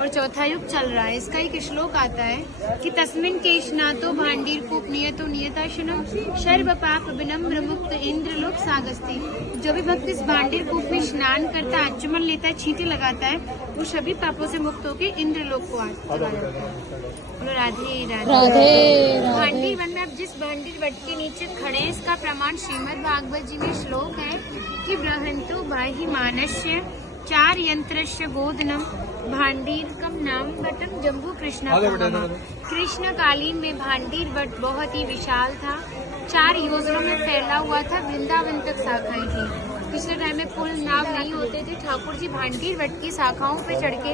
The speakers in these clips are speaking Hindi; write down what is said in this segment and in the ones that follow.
और चौथा युग चल रहा है। इसका एक श्लोक आता है कि तस्मिन केशनातो भांडीर कूप नियतो नियताशनम सर्व पाप विनम्र मुक्त इंद्र लोक सागस्ती। जो भी भक्त इस भांडीर कूप में स्नान करता है, आचमन लेता है, छींटे लगाता है, वो सभी पापों से मुक्त होकर इंद्र लोक को चला जाता है। राधे राधे। भांडीर वन में आप जिस भांडीर वट के नीचे खड़े हैं, इसका प्रमाण श्रीमद् भागवत जी में श्लोक है कि बृहंतो बाहि मानस्य चार यंत्रस्य गोदनम भांडीरकम नाम वटम जम्बू कृष्णा। कृष्ण कालीन में भांडीर वट बहुत ही विशाल था, 4 योजनों में फैला हुआ था, वृंदावन तक शाखाएं थी। पिछले टाइम में पुल नाव नहीं होते थे, ठाकुर जी भांडीर वट की शाखाओं पे चढ़ के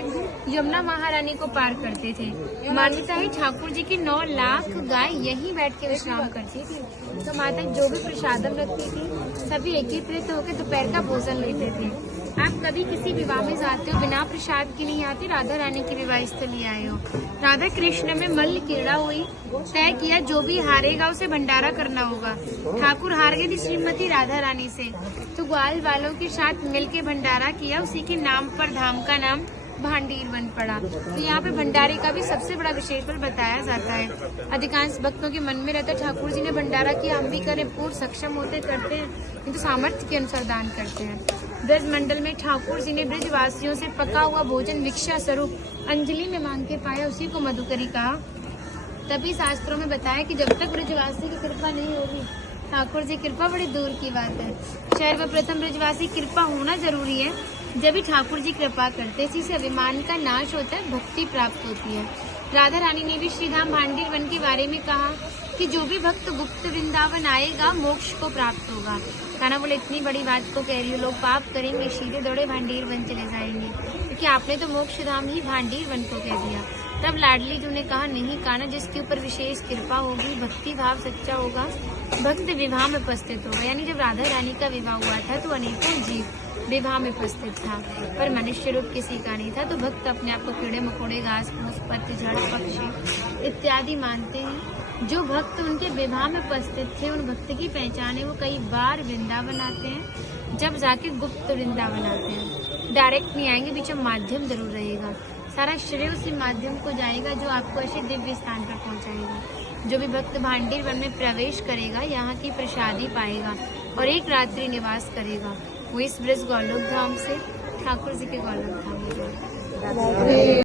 यमुना महारानी को पार करते थे। मान्यता है ठाकुर जी की 9 लाख गाय यहीं बैठ के विश्राम करती थी। तो माता जो भी प्रसादम रखती थी, सभी एकत्रित होकर दोपहर का भोजन लेते थे। आप कभी किसी विवाह में जाते हो, बिना प्रसाद की नहीं आते, राधा रानी की विवाह स्थली आए हो। राधा कृष्ण में मल्ल क्रीड़ा हुई, तय किया जो भी हारेगा उसे भंडारा करना होगा। ठाकुर हार गए थे श्रीमती राधा रानी से, तो ग्वाल वालों के साथ मिलके भंडारा किया। उसी के नाम पर धाम का नाम भांडीर वन पड़ा। तो यहाँ पे भंडारे का भी सबसे बड़ा विशेष फल बताया जाता है। अधिकांश भक्तों के मन में रहता है ठाकुर जी ने भंडारा किया, हम भी करें। पूर्ण सक्षम होते करते हैं, किंतु सामर्थ्य के अनुसार दान करते हैं। ब्रज मंडल में ठाकुर जी ने ब्रजवासियों से पका हुआ भोजन भिक्षा स्वरूप अंजलि में मांग के पाया, उसी को मधुकरी कहा। तभी शास्त्रों में बताया कि जब तक ब्रजवासी की कृपा नहीं होगी, ठाकुर जी कृपा बड़ी दूर की बात है। सर्वप्रथम ब्रजवासी कृपा होना जरूरी है, जब भी ठाकुर जी कृपा करते हैं। इसी से अभिमान का नाश होता है, भक्ति प्राप्त होती है। राधा रानी ने भी श्रीधाम भांडीर वन के बारे में कहा कि जो भी भक्त गुप्त वृंदावन आएगा मोक्ष को प्राप्त होगा। कान्हा बोले इतनी बड़ी बात को कह रही हो, लोग पाप करेंगे, सीधे दौड़े भांडीर वन चले जाएंगे, क्योंकि आपने तो मोक्ष धाम ही भांडीर वन को कह दिया। तब लाडली जी ने कहा नहीं कान्हा, जिसके ऊपर विशेष कृपा होगी, भक्ति भाव सच्चा होगा, भक्त विवाह में उपस्थित होगा। यानी जब राधा रानी का विवाह हुआ था तो अनेकों जीव विवाह में उपस्थित था, पर मनुष्य रूप किसी का नहीं था। तो भक्त अपने आप को कीड़े मकोड़े, घास फूस, पत्तझड़, पक्षी इत्यादि मानते हैं। जो भक्त उनके विवाह में उपस्थित थे, उन भक्त की पहचान है। वो कई बार वृंदावन आते हैं, जब जाके गुप्त वृंदावन आते हैं। डायरेक्ट नहीं आएंगे, बीच में माध्यम जरूर रहेगा। सारा श्रेय उसी माध्यम को जाएगा जो आपको ऐसे दिव्य स्थान पर पहुंचाएगा। जो भी भक्त भांडीर वन में प्रवेश करेगा, यहाँ की प्रसादी पाएगा और एक रात्रि निवास करेगा। वो इस ब्रज गोलोक धाम से ठाकुर जी के गोलोक धाम में जाएगा।